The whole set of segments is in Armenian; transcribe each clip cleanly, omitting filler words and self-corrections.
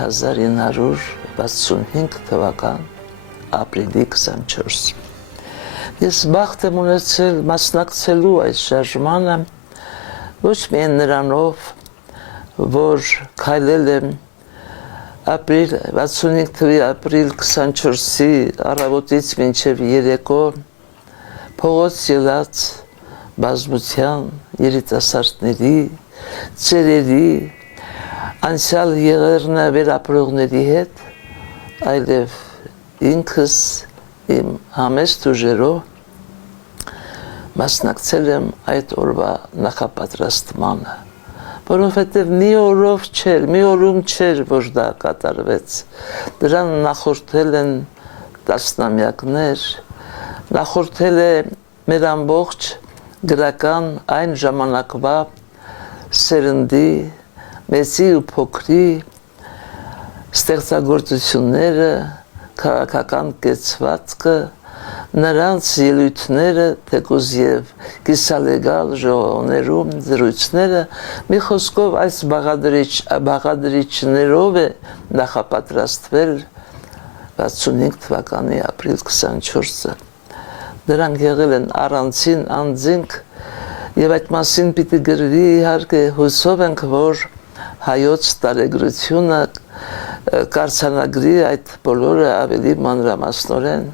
1965 թվական ապրիլի 24։ Ես բախտ եմ ունեցել մասնակցելու այս շարժմանը ոչ միայն նրանով, որ քայլել եմ 65 թվականի ապրիլ 24-ի առավոտից մինչև երեկո փողոց ելած բազմության երիտասարդների, ծերերի, անցյալ եղերնը վերապրողների հետ, այլև ինքս իմ համեստ ուժերով մասնակցել եմ այդ օրվա նախապատրաստմանը, որովհետև մի օրում չէր, որ դա կատարվեց, դրան նախորդել են տասնամյակներ, նախորդել է մեր ամբողջ գրական այն ժամանակվա սերնդի, մեծի ու փոքրի ստեղծագործությունները, քաղաքական կեցվածքը, նրանց ելույթները, թեկուզ եւ կիսալեգալ ժողովներում զրույցները, մի խոսքով այս բաղադրիչներով է նախապատրաստվել 65 թվականի ապրիլ 24-ը։ Դրանք եղել են առանցին անձինք եւ այդ մասին պիտի գրվի, իհարկե հուսով ենք, որ հայոց տարեգրությունը կարձանագրի այդ բոլորը ավելի մանրամասնորեն։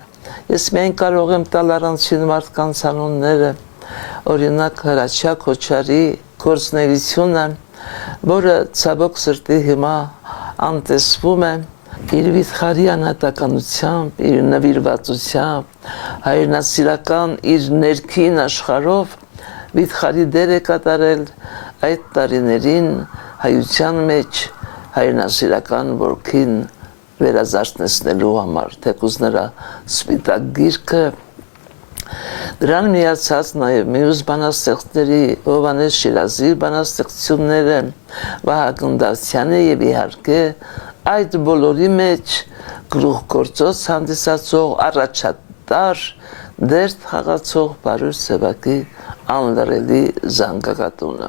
Ես միայն կարող եմ տալ առանցին մարդկանց անունները, օրինակ Հրաչյա Քոչարի գործունեությունը, որը ցավոք սրտի հիմա անտեսվում է իր վիթխարի անհատականությամբ, իր նվիրվածությամբ, հայրենասիրական իր ներքին աշխարհով վիթխարի դեր է կատարել այդ տարիներին հայության մեջ հայրենասիրական ոգին վերազարթնեցնելու համար, թեկուզ նրա սպիտակ գիրքը, դրան միացած նաև մյուս բանաստեղծների Հովհաննես Շիրազի բանաստեղծությունները, Վահագն Դավթյանի եւ իհարկե այդ բոլորի մեջ գլուխգործոց հանդիսացող առաջատար դեր խաղացող Պարուհ Սևակի անլռելի զանգակատունը։